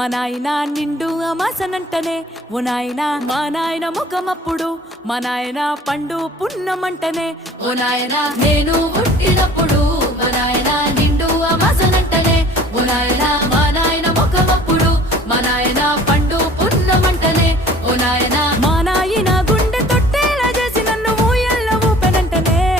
మా నాయన నిండు అమాసనంటనే ఓ నాయన మా నాయన ముఖమప్పుడు మా నాయన పండు పున్నమంటనే ఓ నాయన నేను పుట్టినప్పుడు మా నాయన నిండు అమాసనంటనే ఓ నాయన